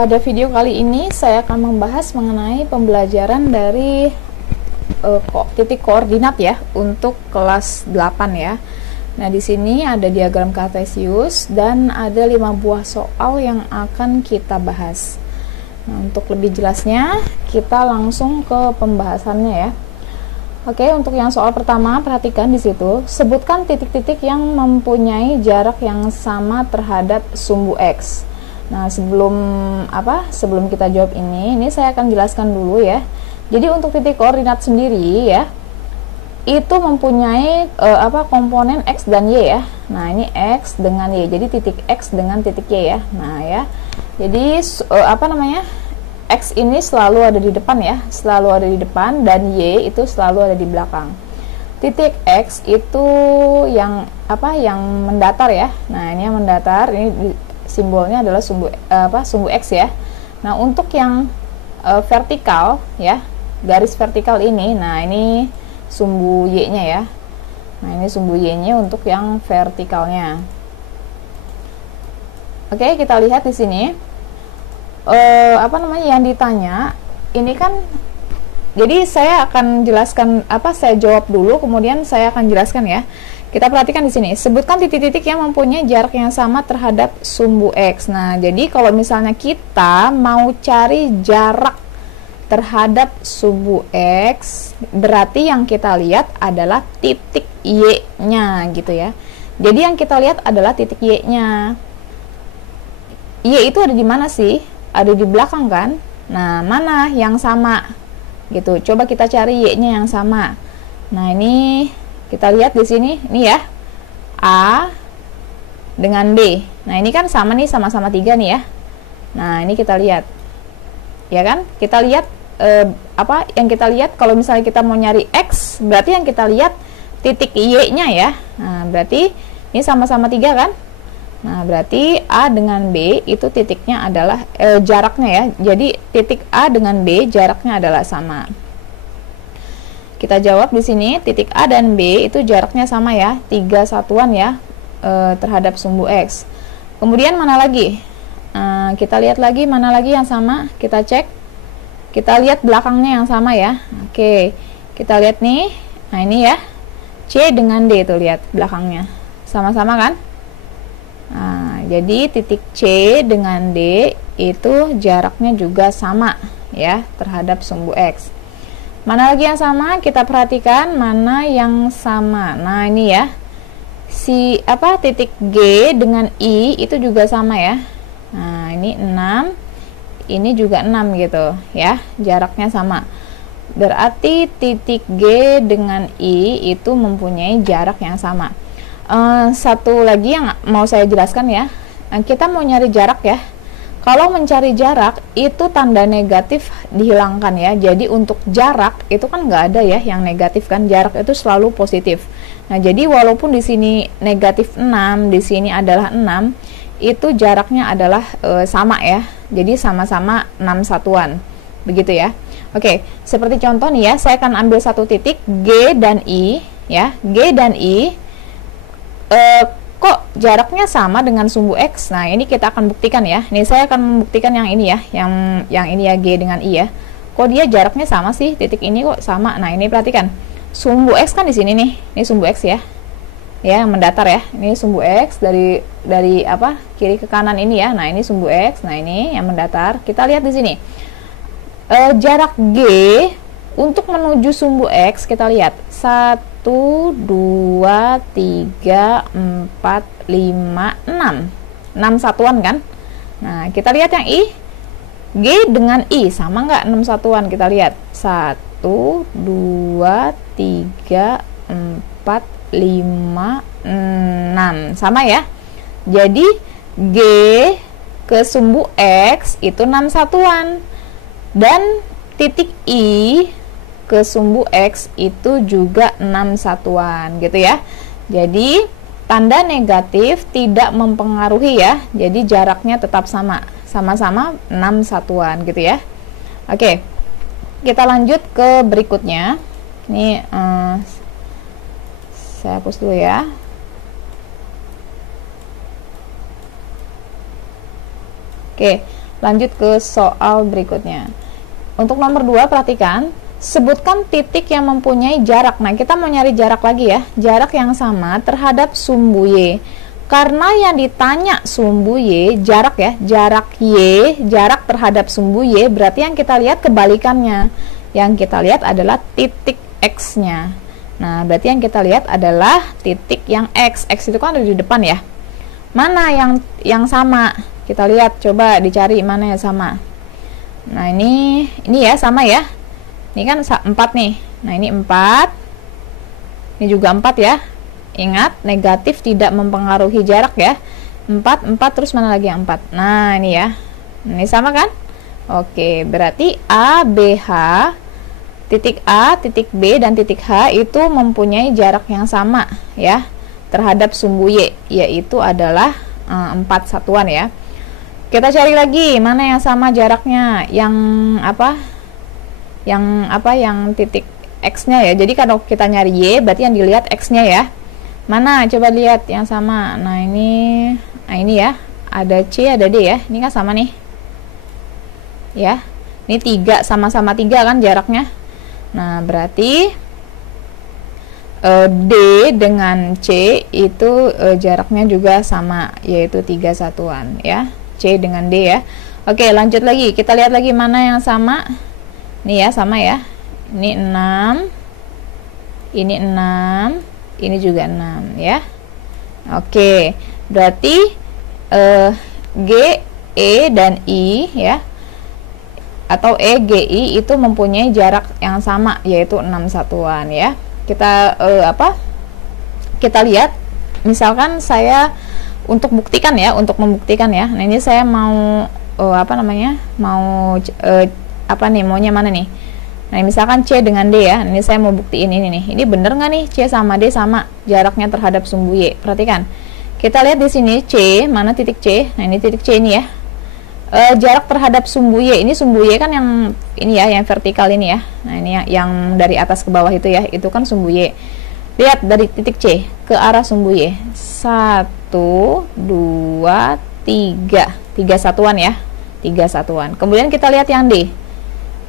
Pada video kali ini saya akan membahas mengenai pembelajaran dari titik koordinat ya untuk kelas 8 ya. Nah, di sini ada diagram kartesius dan ada 5 buah soal yang akan kita bahas. Nah, untuk lebih jelasnya kita langsung ke pembahasannya ya. Oke, untuk yang soal pertama, perhatikan di situ, sebutkan titik-titik yang mempunyai jarak yang sama terhadap sumbu X. Nah, sebelum kita jawab ini saya akan jelaskan dulu ya. Jadi untuk titik koordinat sendiri ya, itu mempunyai komponen X dan Y ya. Nah, ini X dengan Y. Jadi titik X dengan titik Y ya. Nah, ya. Jadi X ini selalu ada di depan ya, selalu ada di depan, dan Y itu selalu ada di belakang. Titik X itu yang mendatar ya. Nah, ini yang mendatar, ini simbolnya adalah sumbu X ya. Nah, untuk yang vertikal ya, garis vertikal ini, nah ini sumbu Y-nya ya. Nah, ini sumbu Y-nya untuk yang vertikalnya. Oke, kita lihat di sini. Yang ditanya ini kan, jadi saya akan jelaskan saya jawab dulu, kemudian saya akan jelaskan ya. Kita perhatikan di sini, sebutkan titik-titik yang mempunyai jarak yang sama terhadap sumbu X. Nah, jadi kalau misalnya kita mau cari jarak terhadap sumbu X, berarti yang kita lihat adalah titik Y-nya gitu ya. Jadi yang kita lihat adalah titik Y-nya. Y itu ada di mana sih? Ada di belakang kan? Nah, mana yang sama? Gitu. Coba kita cari Y-nya yang sama. Nah, ini kita lihat di sini, ini ya, A dengan B. Nah, ini kan sama nih, sama-sama 3 nih ya. Nah, ini kita lihat, ya kan? Kita lihat yang kita lihat kalau misalnya kita mau nyari X, berarti yang kita lihat titik Y-nya ya. Nah, berarti ini sama-sama 3 kan? Nah, berarti A dengan B itu titiknya adalah jaraknya ya. Jadi titik A dengan B jaraknya adalah sama. Kita jawab di sini, titik A dan B itu jaraknya sama ya, 3 satuan ya terhadap sumbu X. Kemudian mana lagi? Kita lihat lagi mana lagi yang sama, kita cek. Kita lihat belakangnya yang sama ya. Oke, kita lihat nih. Nah, ini ya, C dengan D itu lihat belakangnya. Sama-sama kan? Nah, jadi titik C dengan D itu jaraknya juga sama ya terhadap sumbu X. Mana lagi yang sama? Kita perhatikan mana yang sama. Nah, ini ya. Titik G dengan I itu juga sama ya. Nah, ini 6. Ini juga 6 gitu ya. Jaraknya sama. Berarti titik G dengan I itu mempunyai jarak yang sama. Satu lagi yang mau saya jelaskan ya. Kita mau nyari jarak ya. Kalau mencari jarak itu tanda negatif dihilangkan ya. Jadi untuk jarak itu kan nggak ada ya yang negatif kan. Jarak itu selalu positif. Nah, jadi walaupun di sini negatif 6, di sini adalah 6, itu jaraknya adalah sama ya. Jadi sama-sama 6 satuan. Begitu ya. Oke, seperti contoh nih ya, saya akan ambil satu titik G dan I ya. G dan I kok jaraknya sama dengan sumbu X. Nah, ini kita akan buktikan ya. Ini saya akan membuktikan yang ini ya, yang ini ya, G dengan I ya. Kok dia jaraknya sama sih? Titik ini kok sama. Nah, ini perhatikan. Sumbu X kan di sini nih. Ini sumbu X ya. Ya, yang mendatar ya. Ini sumbu X dari kiri ke kanan ini ya. Nah, ini sumbu X. Nah, ini yang mendatar. Kita lihat di sini. Jarak G untuk menuju sumbu X kita lihat 1, 2, 3, 4, 5, 6 satuan kan. Nah, kita lihat yang I, G dengan I sama nggak 6 satuan? Kita lihat 1, 2, 3, 4, 5, 6 sama ya. Jadi G ke sumbu X itu 6 satuan, dan titik I ke sumbu X itu juga 6 satuan gitu ya. Jadi tanda negatif tidak mempengaruhi ya. Jadi jaraknya tetap sama. Sama-sama 6 satuan gitu ya. Oke. Kita lanjut ke berikutnya. Ini saya hapus dulu ya. Oke. Lanjut ke soal berikutnya. Untuk nomor 2, perhatikan, sebutkan titik yang mempunyai jarak. Nah, kita mau nyari jarak lagi ya, jarak yang sama terhadap sumbu Y. Karena yang ditanya sumbu Y, jarak ya, jarak Y, jarak terhadap sumbu Y, berarti yang kita lihat kebalikannya. Yang kita lihat adalah titik X-nya. Nah, berarti yang kita lihat adalah titik yang X. X itu kan ada di depan ya. Mana yang sama? Kita lihat, coba dicari mana yang sama. Nah, ini ya sama ya. Ini kan 4 nih. Nah, ini 4. Ini juga 4 ya. Ingat, negatif tidak mempengaruhi jarak ya. 4, terus mana lagi yang 4? Nah, ini ya. Ini sama kan? Oke, berarti A, B, H, titik A, titik B, dan titik H itu mempunyai jarak yang sama ya terhadap sumbu Y, yaitu adalah 4 satuan ya. Kita cari lagi mana yang sama jaraknya, yang titik X-nya ya. Jadi kalau kita nyari Y, berarti yang dilihat X-nya ya. Mana? Coba lihat yang sama. Nah, ini ya. Ada C, ada D ya. Ini kan sama nih. Ya. Ini 3, sama-sama 3 kan jaraknya. Nah, berarti D dengan C itu jaraknya juga sama, yaitu 3 satuan ya. C dengan D ya. Oke, lanjut lagi. Kita lihat lagi mana yang sama. Ini ya, sama ya. Ini 6. Ini 6. Ini juga 6 ya. Oke, berarti G, E, dan I ya, atau E, G, I itu mempunyai jarak yang sama, yaitu 6 satuan ya. Kita kita lihat, misalkan saya untuk membuktikan ya. Nah, ini saya mau maunya mana nih? Nah, misalkan C dengan D ya. Ini saya mau buktiin ini nih. Ini bener nggak nih C sama D sama jaraknya terhadap sumbu Y? Perhatikan. Kita lihat di sini C, mana titik C? Nah, ini titik C ini ya. Jarak terhadap sumbu Y. Ini sumbu Y kan yang ini ya, yang vertikal ini ya. Nah, ini yang dari atas ke bawah itu ya. Itu kan sumbu Y. Lihat dari titik C ke arah sumbu Y. 1, 2, 3. 3 satuan ya. 3 satuan. Kemudian kita lihat yang D.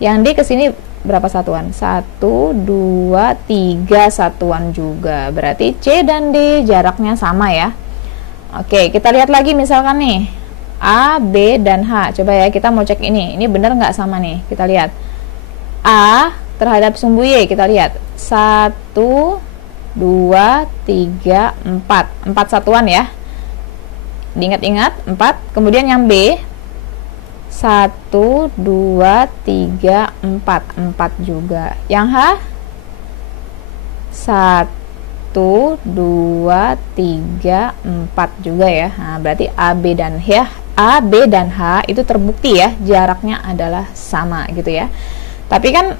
Yang D ke sini berapa satuan? 1, 2, 3 satuan juga. Berarti C dan D jaraknya sama ya. Oke, kita lihat lagi misalkan nih A, B, dan H. Coba ya, kita mau cek ini. Ini benar nggak sama nih? Kita lihat A terhadap sumbu Y. Kita lihat 1, 2, 3, 4. 4 satuan ya. Diingat-ingat 4. Kemudian yang B 1, 2, 3, 4. 4 juga. Yang H 1, 2, 3, 4 juga ya. Nah, berarti A, B, dan H itu terbukti ya jaraknya adalah sama gitu ya. Tapi kan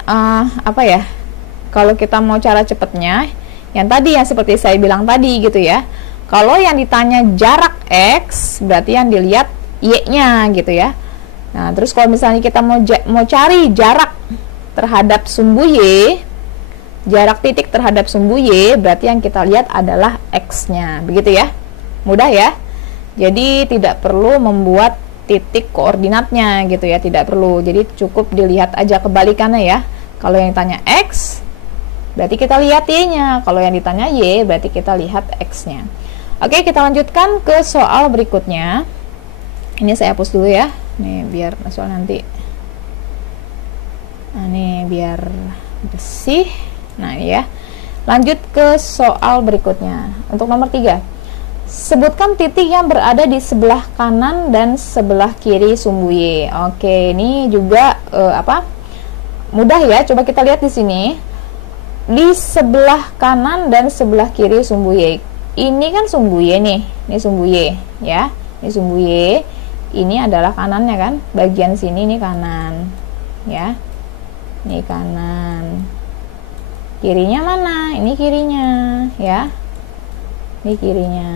kalau kita mau cara cepatnya, yang tadi yang seperti saya bilang tadi gitu ya. Kalau yang ditanya jarak X, berarti yang dilihat Y-nya gitu ya. Nah, terus kalau misalnya kita mau cari jarak terhadap sumbu Y, jarak titik terhadap sumbu Y, berarti yang kita lihat adalah X-nya. Begitu ya. Mudah ya. Jadi tidak perlu membuat titik koordinatnya gitu ya, tidak perlu. Jadi cukup dilihat aja kebalikannya ya. Kalau yang ditanya X, berarti kita lihat Y-nya. Kalau yang ditanya Y, berarti kita lihat X-nya. Oke, kita lanjutkan ke soal berikutnya. Ini saya hapus dulu ya. Nih biar soal nanti. Nah, nih biar bersih. Nah, ini ya. Lanjut ke soal berikutnya. Untuk nomor 3. Sebutkan titik yang berada di sebelah kanan dan sebelah kiri sumbu Y. Oke, ini juga mudah ya. Coba kita lihat di sini. Di sebelah kanan dan sebelah kiri sumbu Y. Ini kan sumbu Y nih. Ini sumbu Y ya. Ini sumbu Y. Ini adalah kanannya kan. Bagian sini ini kanan. Ya. Ini kanan. Kirinya mana? Ini kirinya ya. Ini kirinya.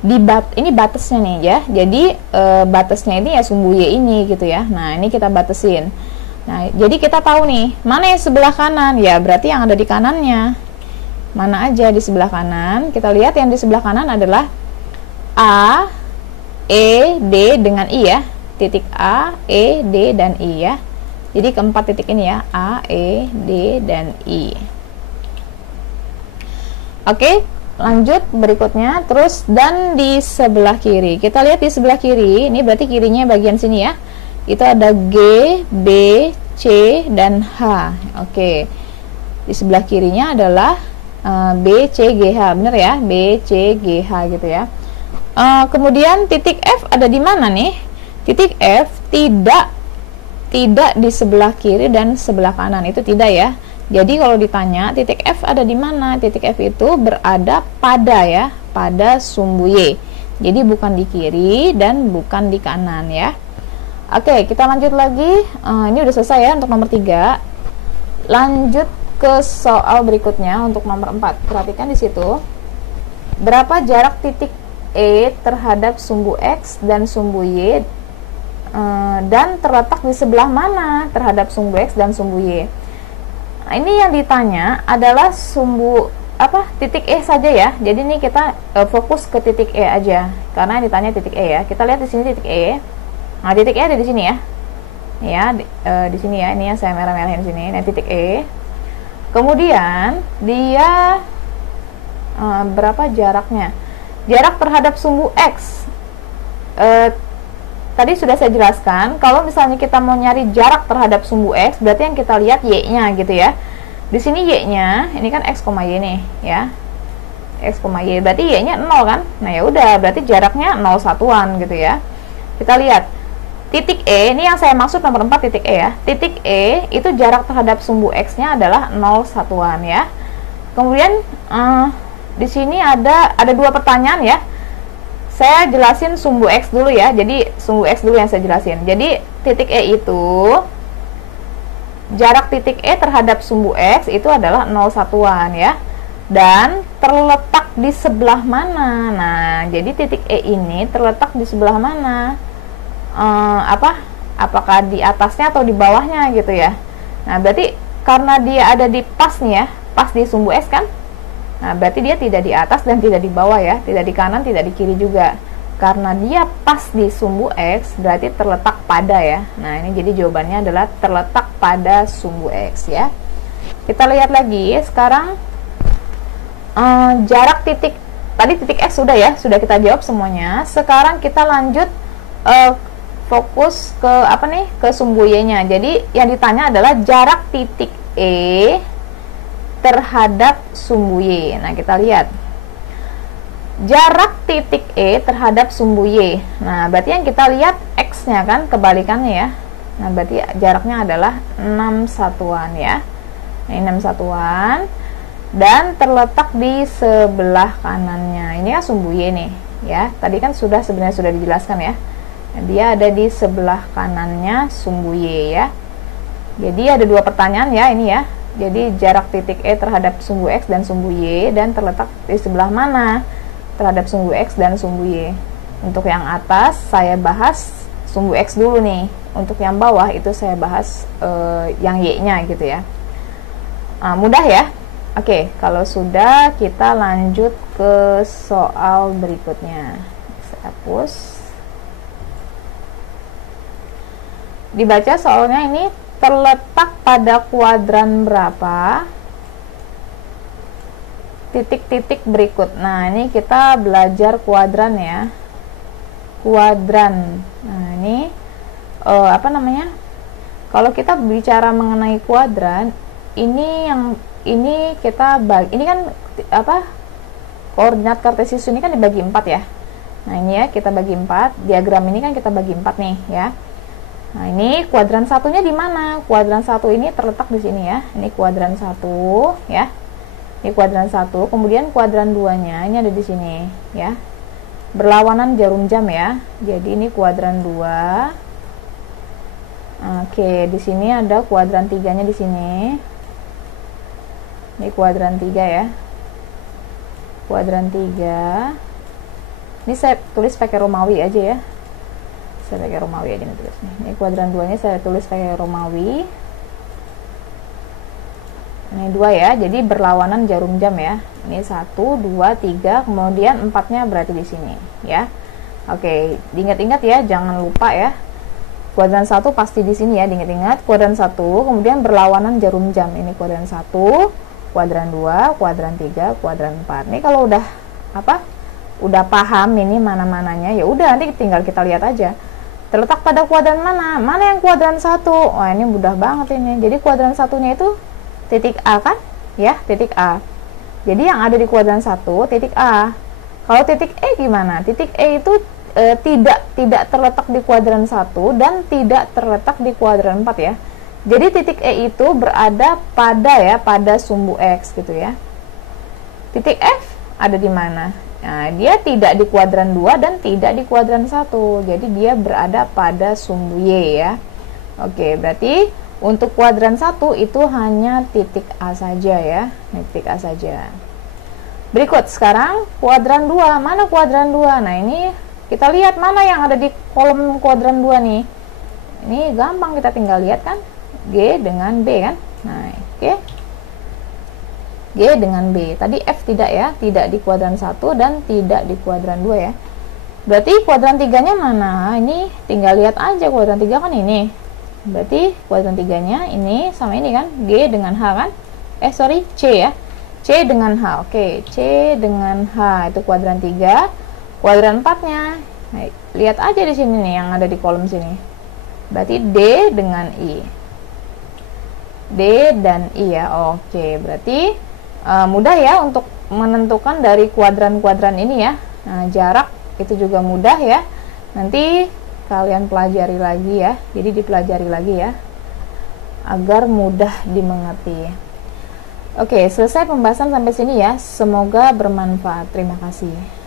Ini batasnya nih ya. Jadi batasnya ini ya sumbu Y ini gitu ya. Nah, ini kita batasin. Nah, jadi kita tahu nih, mana yang sebelah kanan? Ya, berarti yang ada di kanannya. Mana aja di sebelah kanan? Kita lihat yang di sebelah kanan adalah A, E, D dengan I ya. titik A, E, D, dan I ya. Jadi keempat titik ini ya, A, E, D, dan I. Oke, lanjut berikutnya. Terus dan di sebelah kiri, kita lihat di sebelah kiri, ini berarti kirinya bagian sini ya. Itu ada G, B, C, dan H. Oke, di sebelah kirinya adalah B, C, G, H, bener ya, B, C, G, H gitu ya. Kemudian titik F ada di mana nih? Titik F tidak di sebelah kiri dan sebelah kanan, itu tidak ya. Jadi kalau ditanya titik F ada di mana, titik F itu berada pada ya, pada sumbu Y. Jadi bukan di kiri dan bukan di kanan ya. Oke, kita lanjut lagi. Ini udah selesai ya untuk nomor 3. Lanjut ke soal berikutnya untuk nomor 4. Perhatikan di situ. Berapa jarak titik E terhadap sumbu X dan sumbu Y, dan terletak di sebelah mana terhadap sumbu X dan sumbu Y. Nah, ini yang ditanya adalah sumbu titik E saja ya. Jadi ini kita fokus ke titik E aja karena yang ditanya titik E ya. Kita lihat di sini titik E. Nah, titik E ada di sini ya. Ya, di sini ya. Ini yang saya merah-merahin sini. Nah, titik E. Kemudian dia berapa jaraknya? Jarak terhadap sumbu X. Tadi sudah saya jelaskan, kalau misalnya kita mau nyari jarak terhadap sumbu X, berarti yang kita lihat Y-nya gitu ya. Di sini Y-nya, ini kan X, Y nih ya. X, Y, berarti Y-nya 0 kan? Nah ya udah, berarti jaraknya 0 satuan gitu ya. Kita lihat titik E, ini yang saya maksud nomor 4 titik E ya. Titik E itu jarak terhadap sumbu X-nya adalah 0 satuan ya. Kemudian di sini ada dua pertanyaan ya. Saya jelasin sumbu X dulu ya. Jadi sumbu X dulu yang saya jelasin. Jadi titik E itu, jarak titik E terhadap sumbu X itu adalah 0 satuan ya. Dan terletak di sebelah mana? Nah, jadi titik E ini terletak di sebelah mana? Apakah di atasnya atau di bawahnya gitu ya. Nah, berarti karena dia ada di pas nih ya, pas di sumbu X kan. Nah, berarti dia tidak di atas dan tidak di bawah ya, tidak di kanan, tidak di kiri juga. Karena dia pas di sumbu X, berarti terletak pada ya. Nah, ini jadi jawabannya adalah terletak pada sumbu X ya. Kita lihat lagi, sekarang jarak titik, tadi titik X sudah ya, sudah kita jawab semuanya. Sekarang kita lanjut fokus ke ke sumbu Y-nya. Jadi yang ditanya adalah jarak titik E terhadap sumbu Y. Nah, kita lihat jarak titik E terhadap sumbu Y. Nah, berarti yang kita lihat X-nya kan, kebalikannya ya. Nah, berarti jaraknya adalah 6 satuan ya. Ini 6 satuan dan terletak di sebelah kanannya. Ini ya sumbu Y nih ya. Tadi kan sebenarnya sudah dijelaskan ya. Dia ada di sebelah kanannya sumbu Y ya. Jadi ada dua pertanyaan ya ini ya. Jadi jarak titik E terhadap sumbu X dan sumbu Y, dan terletak di sebelah mana terhadap sumbu X dan sumbu Y. Untuk yang atas saya bahas sumbu X dulu nih. Untuk yang bawah itu saya bahas yang Y-nya gitu ya. Mudah ya? Oke, kalau sudah kita lanjut ke soal berikutnya. Saya hapus. Dibaca soalnya ini. Terletak pada kuadran berapa titik-titik berikut. Nah, ini kita belajar kuadran ya. Kuadran. Nah, ini kalau kita bicara mengenai kuadran, ini kita bagi, ini kan koordinat kartesius ini kan dibagi 4 ya. Nah, ini ya kita bagi 4. Diagram ini kan kita bagi 4 nih ya. Nah, ini kuadran satunya di mana? Kuadran 1 ini terletak di sini ya. Ini kuadran 1 ya. Ini kuadran 1, kemudian kuadran 2-nya ini ada di sini ya. Berlawanan jarum jam ya. Jadi ini kuadran 2. Oke, di sini ada kuadran 3-nya di sini. Ini kuadran 3 ya. Kuadran 3. Ini saya tulis pakai Romawi aja ya. Saya pakai Romawi aja nih tulis nih. Ini kuadran 2-nya saya tulis pakai Romawi. Ini 2 ya, jadi berlawanan jarum jam ya. Ini 1, 2, 3, kemudian 4-nya berarti di sini ya. Oke, diingat-ingat ya, jangan lupa ya. Kuadran 1 pasti di sini ya, diingat-ingat. Kuadran 1, kemudian berlawanan jarum jam. Ini kuadran 1, kuadran 2, kuadran 3, kuadran 4. Ini kalau udah udah paham ini mana-mananya, ya udah nanti tinggal kita lihat aja. Terletak pada kuadran mana? Mana yang kuadran 1? Wah, ini mudah banget ini. Jadi kuadran satunya itu titik A kan? Ya, titik A. Jadi yang ada di kuadran 1 titik A. Kalau titik E gimana? Titik E itu tidak terletak di kuadran 1 dan tidak terletak di kuadran 4 ya. Jadi titik E itu berada pada sumbu X gitu ya. Titik F ada di mana? Nah, dia tidak di kuadran 2 dan tidak di kuadran 1. Jadi dia berada pada sumbu Y ya. Oke, berarti untuk kuadran 1 itu hanya titik A saja ya. Titik A saja. Berikut sekarang kuadran 2. Mana kuadran 2? Nah, ini kita lihat mana yang ada di kolom kuadran 2 nih. Ini gampang, kita tinggal lihat kan. G dengan B kan. Nah, oke. G dengan B. Tadi F tidak ya, tidak di kuadran 1 dan tidak di kuadran 2 ya. Berarti kuadran 3-nya mana? Ini tinggal lihat aja, kuadran 3 kan ini. Berarti kuadran 3-nya ini sama ini kan, G dengan H kan? C ya. C dengan H. Oke, C dengan H itu kuadran 3. Kuadran 4-nya. Nah, lihat aja di sini nih yang ada di kolom sini. Berarti D dengan I. D dan I ya. Oke, berarti mudah ya untuk menentukan dari kuadran-kuadran ini ya. Nah, jarak itu juga mudah ya. Nanti kalian pelajari lagi ya. Jadi dipelajari lagi ya, agar mudah dimengerti. Oke, selesai pembahasan sampai sini ya. Semoga bermanfaat. Terima kasih.